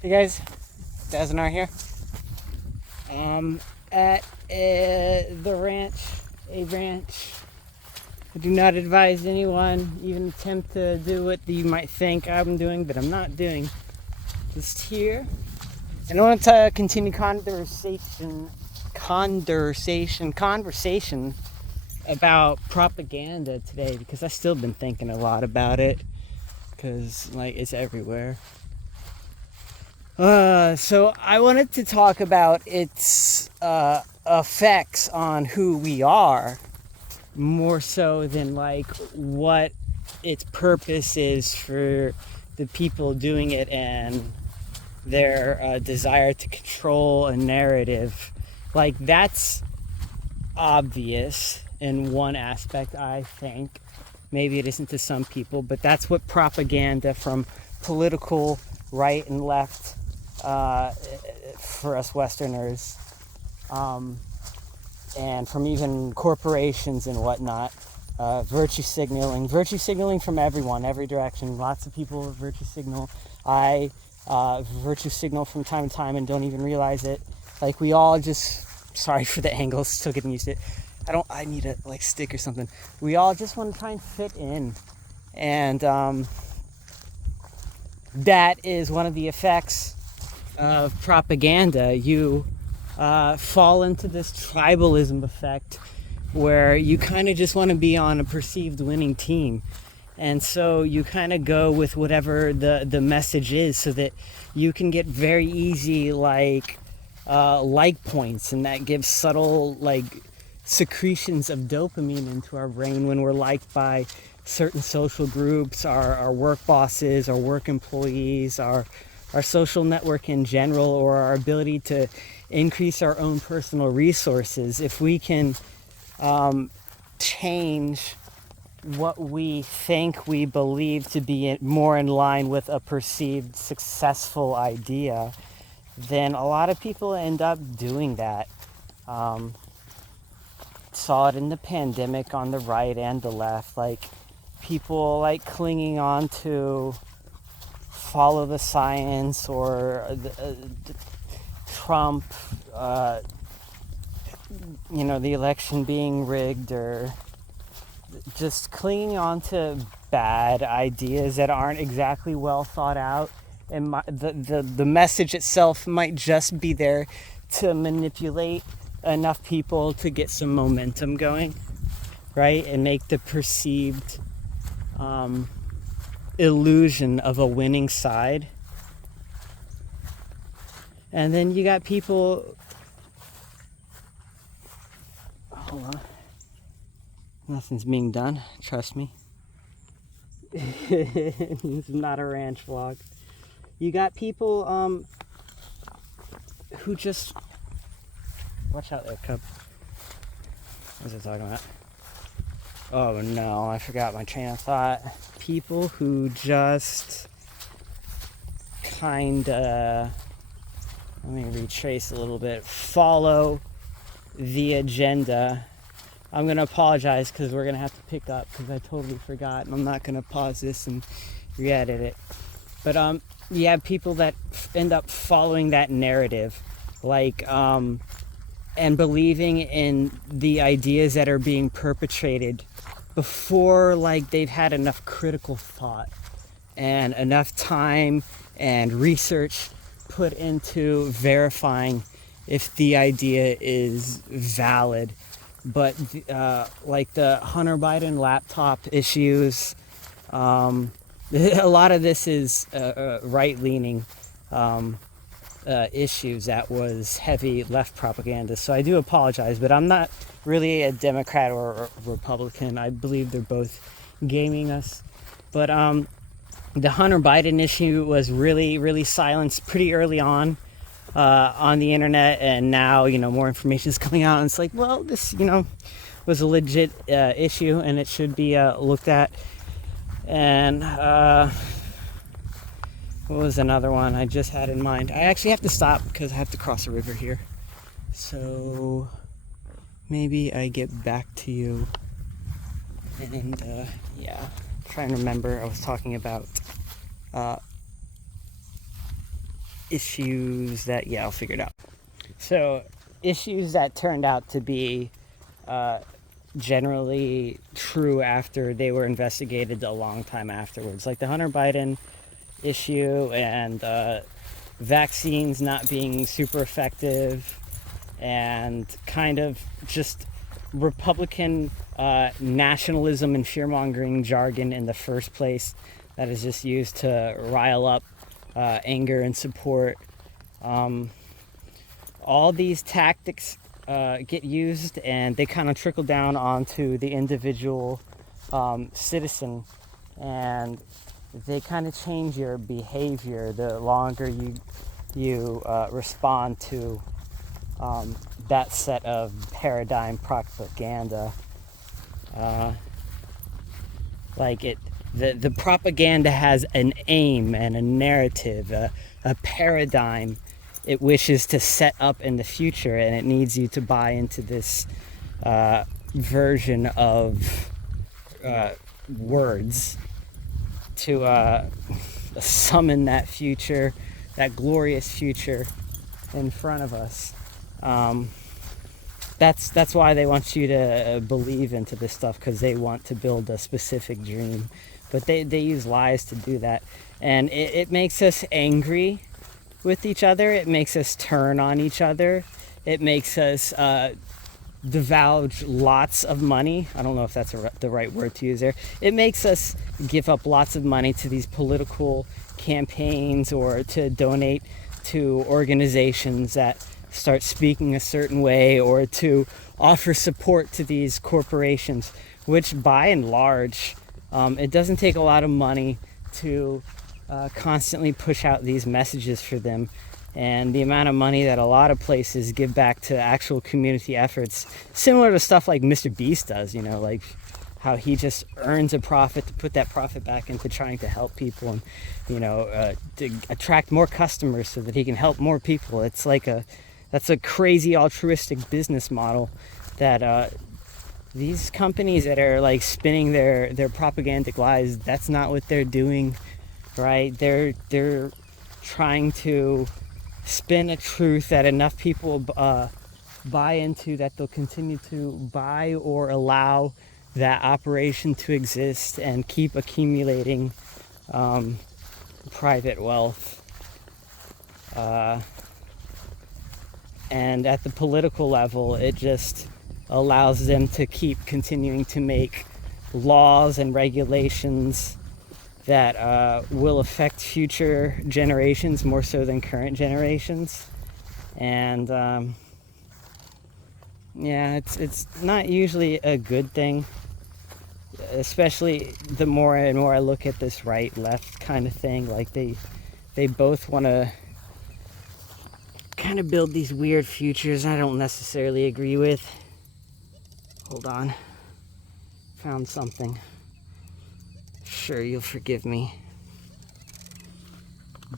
Hey guys, Dazanar here. At the ranch, a ranch. I do not advise anyone even attempt to do what you might think I'm doing, but I'm not doing. Just here. And I want to continue conversation about propaganda today because I've still been thinking a lot about it because it's everywhere. So I wanted to talk about its effects on who we are, more so than what its purpose is for the people doing it and their desire to control a narrative. That's obvious in one aspect, I think. Maybe it isn't to some people, but that's what propaganda from political right and left for us Westerners, and from even corporations and whatnot. Virtue signaling from everyone, every direction. Lots of people virtue signal. I virtue signal from time to time and don't even realize it. We all just, sorry for the angle, still getting used to it. I need a stick or something. We all just want to try and fit in. And that is one of the effects of propaganda. You fall into this tribalism effect where you kind of just want to be on a perceived winning team. And so you kind of go with whatever the message is so that you can get very easy like points, and that gives subtle secretions of dopamine into our brain when we're liked by certain social groups, our work bosses, our work employees, our social network in general, or our ability to increase our own personal resources. If we can change what we think we believe to be more in line with a perceived successful idea, then a lot of people end up doing that. Saw it in the pandemic on the right and the left, people clinging on to follow the science, or the Trump, the election being rigged, or just clinging on to bad ideas that aren't exactly well thought out. And the message itself might just be there to manipulate enough people to get some momentum going, right? And make the perceived illusion of a winning side. And then you got people, hold on, nothing's being done, trust me. This is not a ranch vlog. You got people who just, watch out there, cub. What was I talking about? Oh no, I forgot my train of thought. People who just kinda, let me retrace a little bit, follow the agenda. I'm gonna apologize because we're gonna have to pick up because I totally forgot, and I'm not gonna pause this and re-edit it. But you have people that end up following that narrative, and believing in the ideas that are being perpetrated before they've had enough critical thought and enough time and research put into verifying if the idea is valid. But the Hunter Biden laptop issues, a lot of this is right-leaning issues that was heavy left propaganda. So I do apologize, but I'm not really a Democrat or a Republican. I believe they're both gaming us. But the Hunter Biden issue was really, really silenced pretty early on the internet, and now more information is coming out, and it's well, this was a legit issue, and it should be looked at. And what was another one I just had in mind? I actually have to stop because I have to cross a river here, so maybe I get back to you. And yeah, trying to remember, I was talking about issues that, yeah, I'll figure it out. So issues that turned out to be generally true after they were investigated a long time afterwards, like the Hunter Biden issue and vaccines not being super effective, and kind of just Republican nationalism and fear-mongering jargon in the first place that is just used to rile up anger and support. All these tactics get used, and they kind of trickle down onto the individual citizen, and they kind of change your behavior the longer you respond to that set of paradigm propaganda. The propaganda has an aim and a narrative, a paradigm it wishes to set up in the future, and it needs you to buy into this version of words to summon that future, that glorious future in front of us. That's why they want you to believe into this stuff, because they want to build a specific dream. But they use lies to do that. And it makes us angry with each other. It makes us turn on each other. It makes us divulge lots of money. I don't know if that's the right word to use there. It makes us give up lots of money to these political campaigns, or to donate to organizations that start speaking a certain way, or to offer support to these corporations, which by and large, it doesn't take a lot of money to constantly push out these messages for them. And the amount of money that a lot of places give back to actual community efforts, similar to stuff like Mr. Beast does, like how he just earns a profit to put that profit back into trying to help people, and to attract more customers so that he can help more people. It's like that's a crazy altruistic business model that these companies that are like spinning their propagandic lies, that's not what they're doing, right? They're trying to spin a truth that enough people buy into, that they'll continue to buy or allow that operation to exist and keep accumulating private wealth. And at the political level, it just allows them to keep continuing to make laws and regulations that will affect future generations more so than current generations. And it's not usually a good thing, especially the more and more I look at this right-left kind of thing. Like they both want to kind of build these weird futures I don't necessarily agree with. Hold on. Found something. Sure, you'll forgive me.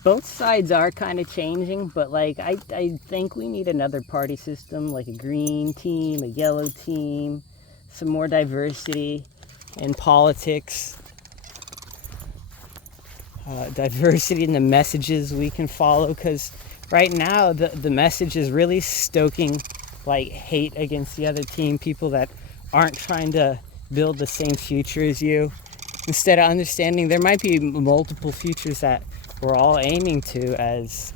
Both sides are kind of changing, but I think we need another party system, like a green team, a yellow team, some more diversity in politics, diversity in the messages we can follow, because right now the message is really stoking hate against the other team, people that aren't trying to build the same future as you, instead of understanding there might be multiple futures that we're all aiming to as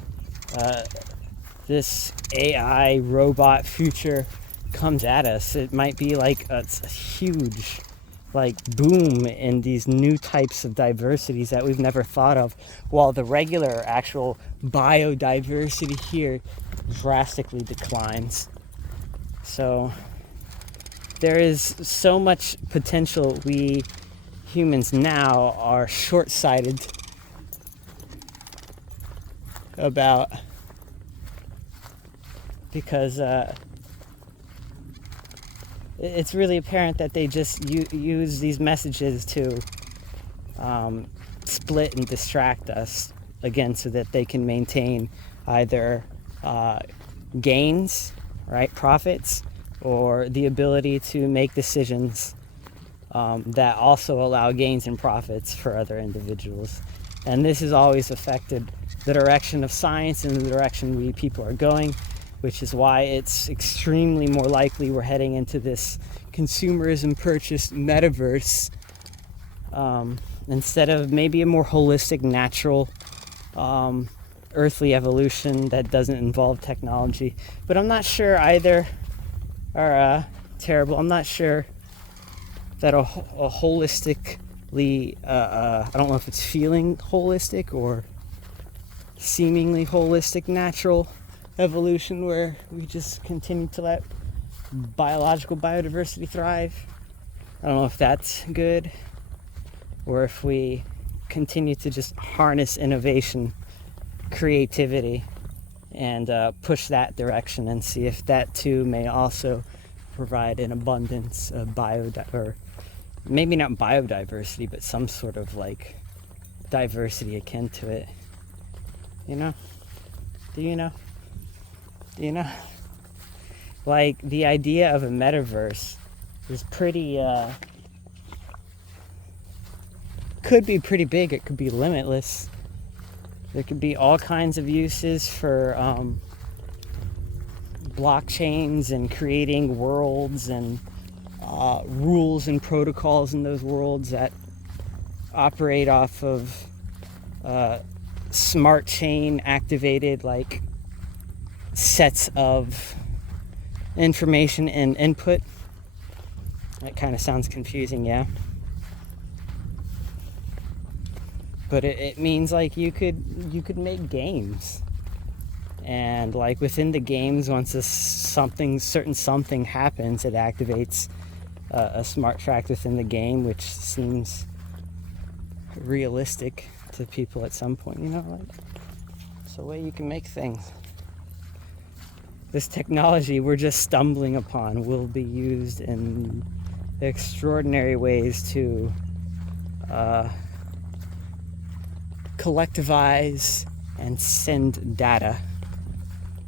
this AI robot future comes at us. It might be like a huge boom in these new types of diversities that we've never thought of, while the regular actual biodiversity here drastically declines. So there is so much potential. We humans now are short-sighted about, because it's really apparent that they just use these messages to split and distract us again, so that they can maintain either gains, right, profits, or the ability to make decisions that also allow gains and profits for other individuals. And this has always affected the direction of science and the direction we people are going, which is why it's extremely more likely we're heading into this consumerism purchased metaverse, instead of maybe a more holistic, natural, earthly evolution that doesn't involve technology. But I'm not sure either are terrible. I'm not sure that a holistically, I don't know if it's feeling holistic or seemingly holistic natural evolution where we just continue to let biological biodiversity thrive. I don't know if that's good, or if we continue to just harness innovation, creativity, and push that direction, and see if that too may also provide an abundance of or maybe not biodiversity, but some sort of like diversity akin to it. You know? Do you know? Do you know? Like, the idea of a metaverse is pretty, could be pretty big. It could be limitless. There could be all kinds of uses for blockchains and creating worlds and rules and protocols in those worlds that operate off of smart chain activated like sets of information and input. That kind of sounds confusing, yeah. But it means like you could make games, and like within the games, once certain something happens, it activates a smart track within the game, which seems realistic to people at some point. You know, like it's the way you can make things. This technology we're just stumbling upon will be used in extraordinary ways to collectivize and send data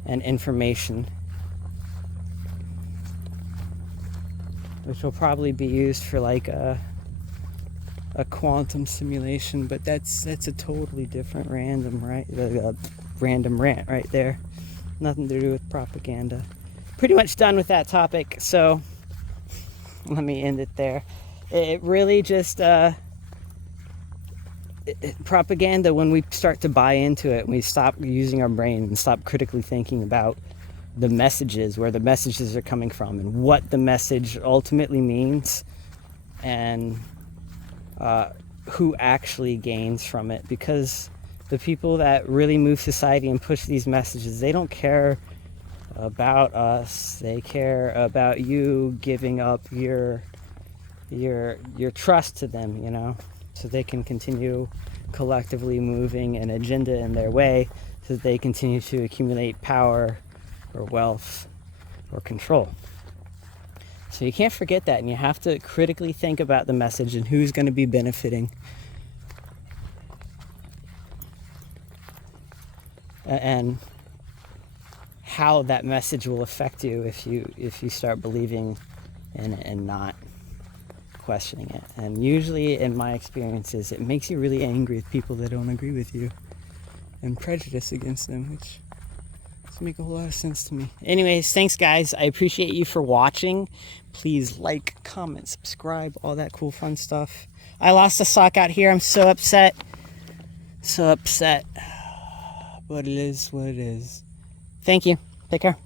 and information, which will probably be used for like a quantum simulation, but that's a totally different random rant right there. Nothing to do with propaganda. Pretty much done with that topic, so let me end it there. It really just propaganda, when we start to buy into it, we stop using our brain and stop critically thinking about the messages, where the messages are coming from, and what the message ultimately means, and who actually gains from it. Because the people that really move society and push these messages, they don't care about us. They care about you giving up your trust to them, you know, so they can continue collectively moving an agenda in their way, so that they continue to accumulate power or wealth or control. So you can't forget that, and you have to critically think about the message and who's going to be benefiting, and how that message will affect you if you start believing in it and not questioning it. And usually, in my experiences, it makes you really angry with people that don't agree with you and prejudice against them, which doesn't make a whole lot of sense to me. Anyways, thanks guys. I appreciate you for watching. Please like, comment, subscribe, all that cool fun stuff. I lost a sock out here. I'm so upset. So upset. But it is what it is. Thank you. Take care.